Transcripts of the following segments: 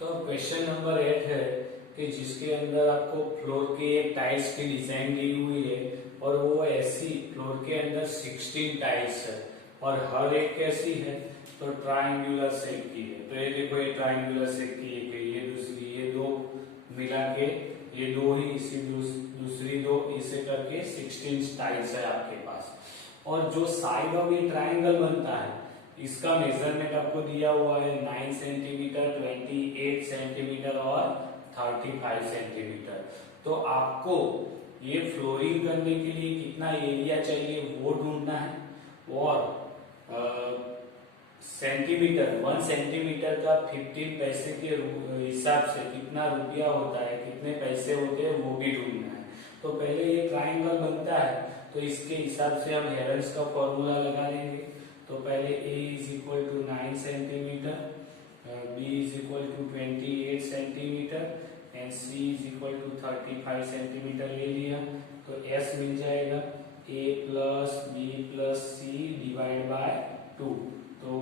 तो question number 8 है कि जिसके अंदर आपको फ्लोर के एक टाइल्स की डिजाइन दी हुई है और वो ऐसी फ्लोर के अंदर 16 टाइल्स है और हर एक कैसी है तो ट्रायंगुलर शेप की है। तो ये देखो ये ट्रायंगुलर शेप की एक है, ये दूसरी, ये दो मिला के ये दो ही, इसी दूसरी दो, इसे करके 16 टाइल्स है आपके पास। और जो साइड ऑफ ये ट्रायंगल बनता है इसका मेजरमेंट आपको दिया हुआ है 9 सेंटीमीटर, 28 सेंटीमीटर और 35 सेंटीमीटर। तो आपको ये फ्लोरिंग करने के लिए कितना एरिया चाहिए वो ढूंढना है और सेंटीमीटर 1 सेंटीमीटर का 15 पैसे के हिसाब से कितना रुपया होता है, कितने पैसे होते हैं वो भी ढूंढना है। तो पहले ये ट्राइंगल बनता है तो इसके हिसाब से हम हेरेंस का फॉर्मूला लगा लेंगे। तो पहले a is equal to 9 centimetre, b is equal to 28 centimetre and c is equal to 35 centimetre ले लिया। तो s मिल जाएगा a plus b plus c divide by 2। तो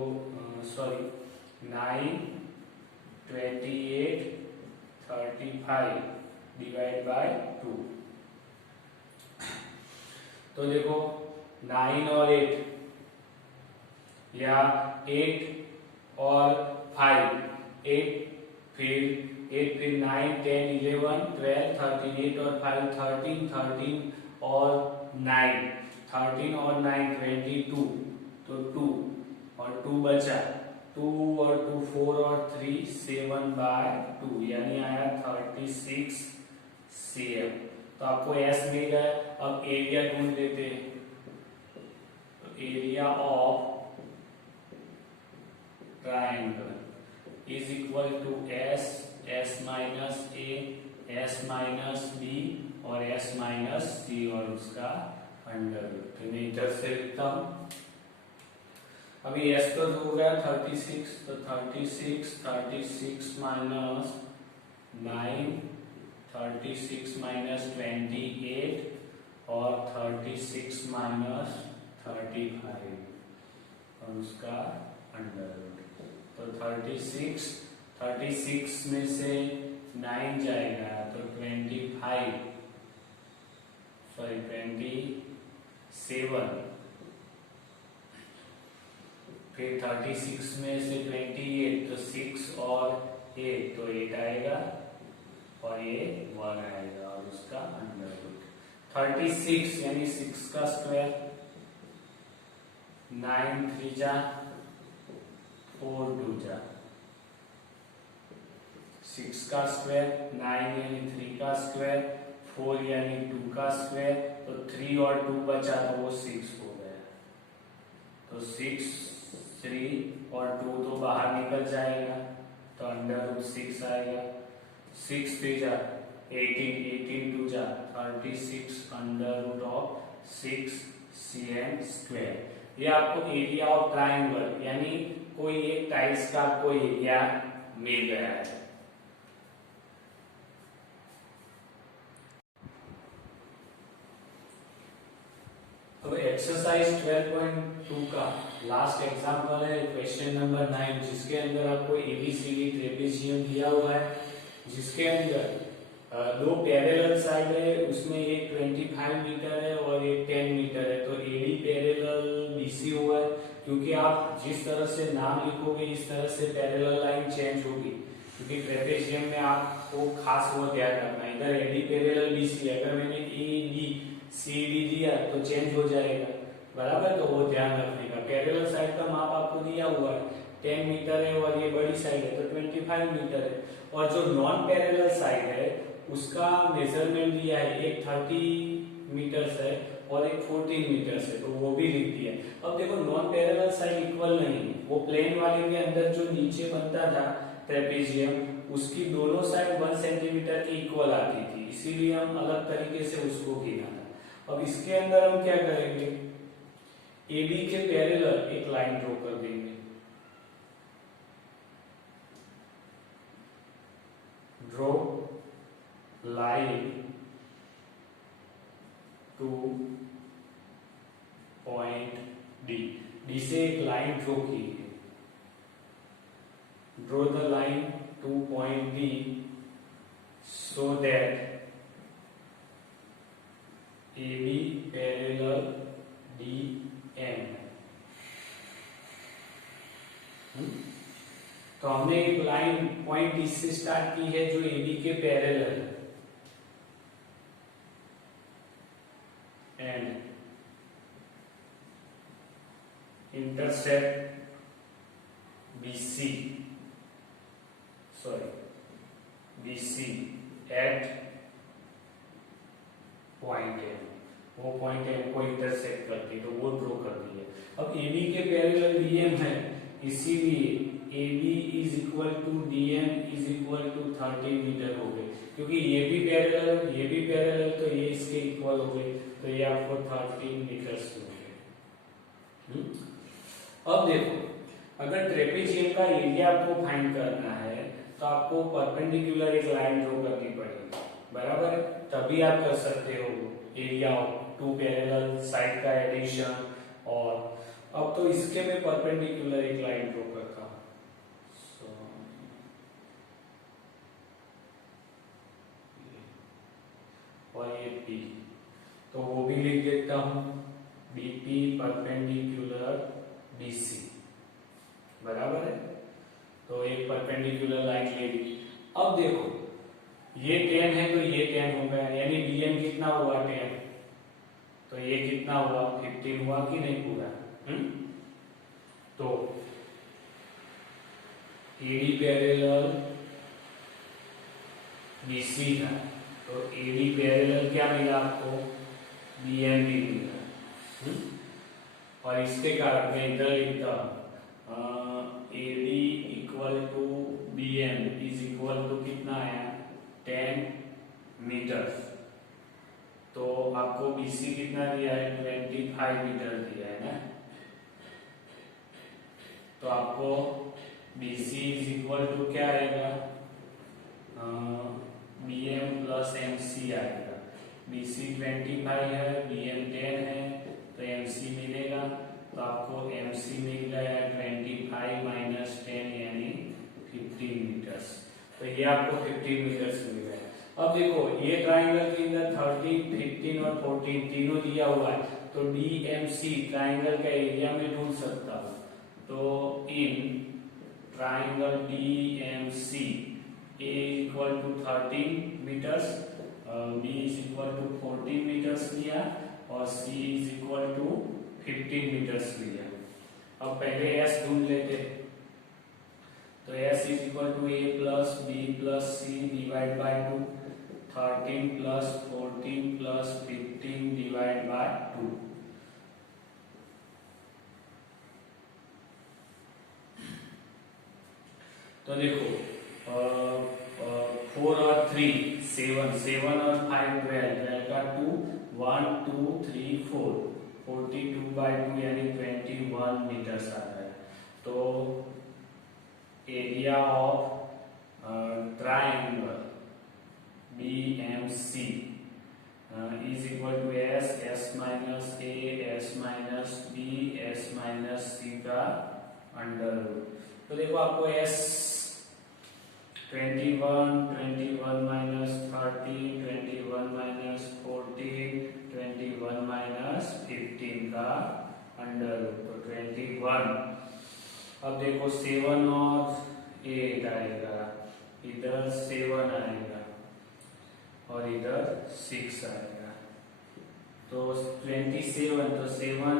सॉरी 9, 28, 35 डिवाइड बाय 2। तो देखो 9 और 8 या 8 और 5, 8 फिर 9, 10, 11, 12, 13, 8 और 5 13, 13 और 9, 13 और 9 22, तो 2 और 2 बचा, 2 और 2 4 और 3 7 बाय 2 यानी आया 36 cm। तो आपको S मिल गया। अब एरिया ढूंढ लेते हैं। तो area of triangle is equal to S minus A, S minus B और S माइनस C और उसका अंडर रूट। तो मैं इधर से लिखता हूं। अभी S तो हो गया 36, तो 36 माइनस 9, 36 माइनस 28 और 36 माइनस 35 और उसका अंडर रूट। तो 36 में से 9 जाएगा तो 27, फिर 36 में से 28 तो 6 और 8 तो 8 आएगा और ये 1 आएगा और उसका अंडर रूट। 36 यानी 6 का स्क्वायर, 9 3 जा 4 2 जा, 6 का स्क्वायर 9 यानी 3 का स्क्वायर, 4 यानी 2 का स्क्वायर, तो 3 और 2 बचा तो वो 6 हो गया। तो 6, 3 और 2 तो बाहर निकल जाएगा तो अंडर रूट 6 आएगा। 6 3 जा 18, 18 2 जा 36 under root of 6 cm square. ये आपको एरिया ऑफ ट्राइंगल यानी कोई एक टाइल्स का आपको एरिया मिल गया है। अब एक्सरसाइज 12.2 का लास्ट एग्जांपल है क्वेश्चन नंबर 9, जिसके अंदर आपको एबीसीडी ट्रेपेजियम दिया हुआ है, जिसके अंदर दो पैरेलल साइड है, उसमें एक 25 मीटर है और एक 10 मीटर है। तो एडी पैरेलल बीसी हुआ है, क्योंकि आप जिस तरह से नाम लिखोगे इस तरह से पैरेलल लाइन चेंज होगी, क्योंकि ट्रेपेजियम में आपको खास वो ध्यान रखना है। इधर एडी पैरेलल बीसी, अगर मैंने ए बी सी डी दिया तो चेंज हो जाएगा, बराबर। तो वो ध्यान रखने का। पैरेलल साइड का माप आपको दिया हुआ है 10 मीटर है और ये बड़ी साइड है तो 25 मीटर है। और जो नॉन पैरेलल साइड है उसका मेजरमेंट दिया है, एक 30 मीटर है और एक 14 मीटर है, तो वो भी लिख दिया। अब देखो नॉन पैरेलल साइड इक्वल नहीं है, वो प्लेन वाले के अंदर जो नीचे बनता था ट्रेपेजियम उसकी दोनों साइड 1 सेंटीमीटर की इक्वल आती थी, इसीलिए हम अलग तरीके से उसको गिना था। अब इसके अंदर हम क्या करेंगे, AB के पैरेलल एक लाइन ड्रॉ कर देंगे। Draw line two point D से एक लाइन ड्रॉ की है। Draw the line two point D so that AB parallel DM। तो हमने एक लाइन पॉइंट इससे स्टार्ट की है जो AB के पैरेलल है and intercept BC at point M। वो पॉइंट M को इंटरसेक्ट करती है तो वो ड्रॉ कर दी है। अब AB के पैरेलल DM है, इसीलिए AB is equal to DM is equal to 13 metre हो गए, क्योंकि ये भी पैरेलल तो ये इसके इक्वल हो गए, तो ये आपको 13 मीटर मिल गए। अब देखो, अगर ट्रेपेजियम का एरिया आपको फाइंड करना है तो आपको परपेंडिकुलर एक लाइन ड्रॉ करनी पड़ेगी, बराबर है, तभी आप कर सकते हो area of two parallel side का एडिशन। और अब तो इसके में परपेंडिकुलर एक लाइन ड्रॉ करता हूं, और ये P, तो वो भी लिख देता हूं, BP परपेंडिकुलर BC, बराबर है। तो एक परपेंडिकुलर लाइन ले ली। अब देखो ये 10 है तो ये 10 हो गया, यानी DM कितना हुआ 10, तो ये कितना हुआ 15 हुआ कि नहीं पूरा। तो AD पैरेलल BC था, तो AD पैरेलल क्या मिला आपको, BM भी मिला। और इसके कारण मैं इधर लिखता AD equal to BM is equal to कितना आया 10 मीटर। तो आपको BC कितना दिया है 25 मीटर दिया है ना, तो आपको BC इज इक्वल टू क्या आएगा BM प्लस MC आएगा। BC 25 है, BM 10 है, तो MC मिलेगा, तो आपको MC मिल गया 25 माइनस 10 यानी 15 मीटर्स। तो ये आपको 15 मीटर्स मिल गया। अब देखो ये ट्राइंगल के अंदर 13, 15 और 14 तीनों दिया हुआ है, तो DMC ट्राइंगल का एरिया में ढूंढ सकता हूं। तो in triangle DMC A equal to 13 metres, B is equal to 14 metres लिया, और C is equal to 15 metres लिया। अब पहले S ढूंढ लेते, तो S is equal to A plus B plus C divide by 2, 13 plus 14 plus 15 divide by 2। तो देखो 4 और 3 7, 7 और 5 12, 12 का 2 1 2 3 4, 42 बाय 2 यानी 21 मीटर्स आ रहा है। तो area of triangle BMC is equal to S minus A S minus B S minus C का अंडर रूट। तो देखो आपको S 21 21 माइनस 30 21 माइनस 14 21 माइनस 15 का अंडर रूट, तो 21। अब देखो 7 और 8 आएगा, इधर 7 आएगा और इधर 6 आएगा, तो 27, तो 7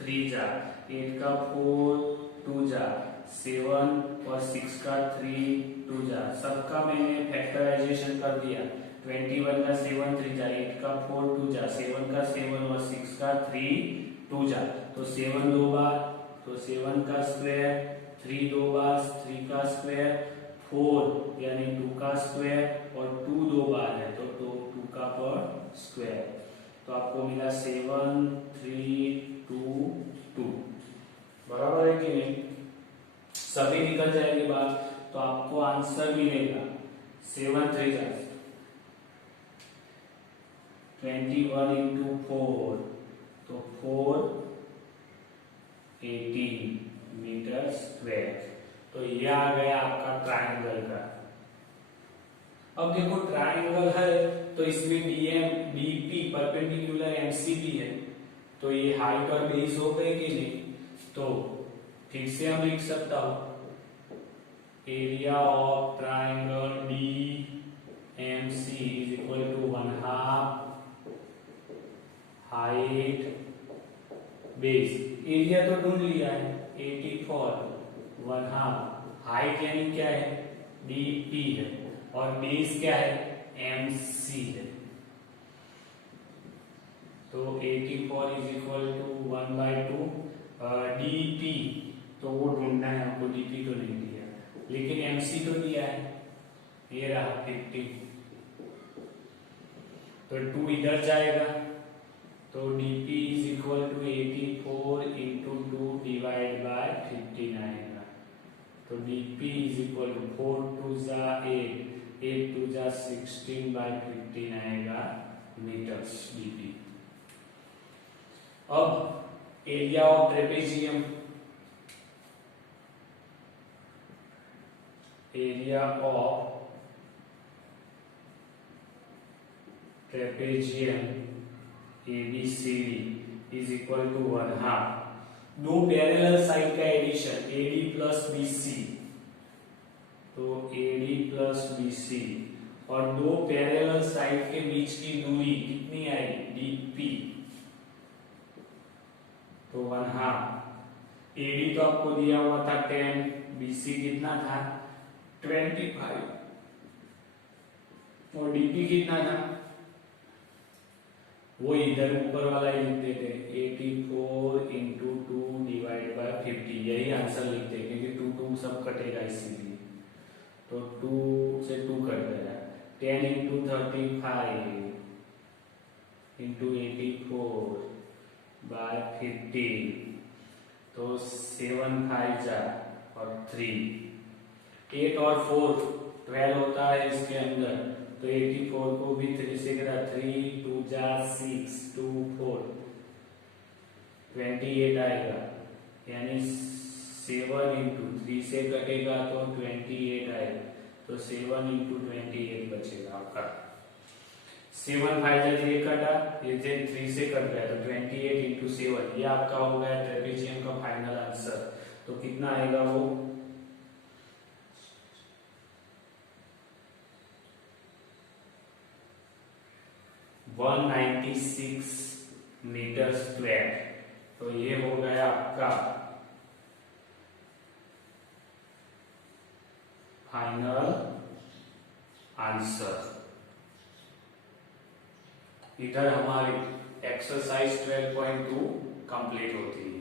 3 जा, 8 का 4 2 जा, 7 और 6 का 3 2 जा, सबका मैंने फैक्टराइजेशन कर दिया। 21 का 7 3 जा, 8 का 4 2 जा, 7 का 7 और 6 का 3 2 जा, तो 7 2 बार, तो 7 का स्क्वायर, 3 2 बार 3 का स्क्वायर, 4 यानी 2 का स्क्वायर, और 2 2 बार है तो 2 का पर स्क्वायर, तो आपको मिला 7 3 2 2, बराबर है कि नहीं। सभी निकल जाएंगे बात, तो आपको आंसर मिलेगा 7 3 जा 21 इंटू 4, तो 4 18 मीटर स्क्वायर। तो ये आ गया आपका ट्रायंगल का। अब देखो ट्रायंगल है तो इसमें बीपी परपेंडिकुलर एमसीबी है, तो ये हाइट और बेस हो गए कि नहीं। तो फिर से हम लिख सकता हूं area of triangle D M C is equal to 1/2 height base. एरिया तो ढूंढ लिया है 84, 1/2 हाइट यानी क्या है डीपी है, और बेस क्या है एमसी है। तो 84 इज इक्वल टू 1/2 डीपी, तो वो ढूंढना है हमको, डीपी तो नहीं दिया लेकिन एमसी तो दिया है, ये रहा 50। तो 2 इधर जाएगा तो dp is equal to 84 into 2 divide by 15 आएगा। तो dp इज इक्वल टू 4 2 जा 8, 8 2 जा 16 बाय 15 आएगा मीटर्स dp। अब area of trapezium, area of trapezium ABCD is equal to 1/2 दो पैरेलल साइड का एडिशन AD प्लस BC, तो AD प्लस BC और दो पैरेलल साइड के बीच की दूरी कितनी आएगी DP, तो 1/2। AD तो आपको दिया हुआ था 10, BC कितना था 25 और DP कितना था वो इधर ऊपर वाला ही लिख देते हैं 84 इंटू 2 डिवाइड बाय 50, यही आंसर लिखते हैं क्योंकि 2 2 सब कटेगा इसीलिए। तो 2 से 2 कट गया, 10 इंटू 35 इंटू 84 बाय 50, तो 7 5 जा और 3, 8 और 4 12 होता है इसके अंदर, तो 84 को भी 3 से करा, 3 2 जा 6 2 4 28 आएगा, यानी 7 इंटू 3 से कटेगा तो 28 आएगा, तो 7 इंटू 28 बचेगा आपका। 7 5 जा 3 कटा, ये 3 से कट गया तो 28 इंटू 7, ये आपका हो गया ट्रेपेजियम का फाइनल आंसर। तो कितना आएगा वो 196 मीटर स्क्वायर। तो ये हो गया आपका फाइनल आंसर। इधर हमारी एक्सरसाइज 12.2 कंप्लीट होती है।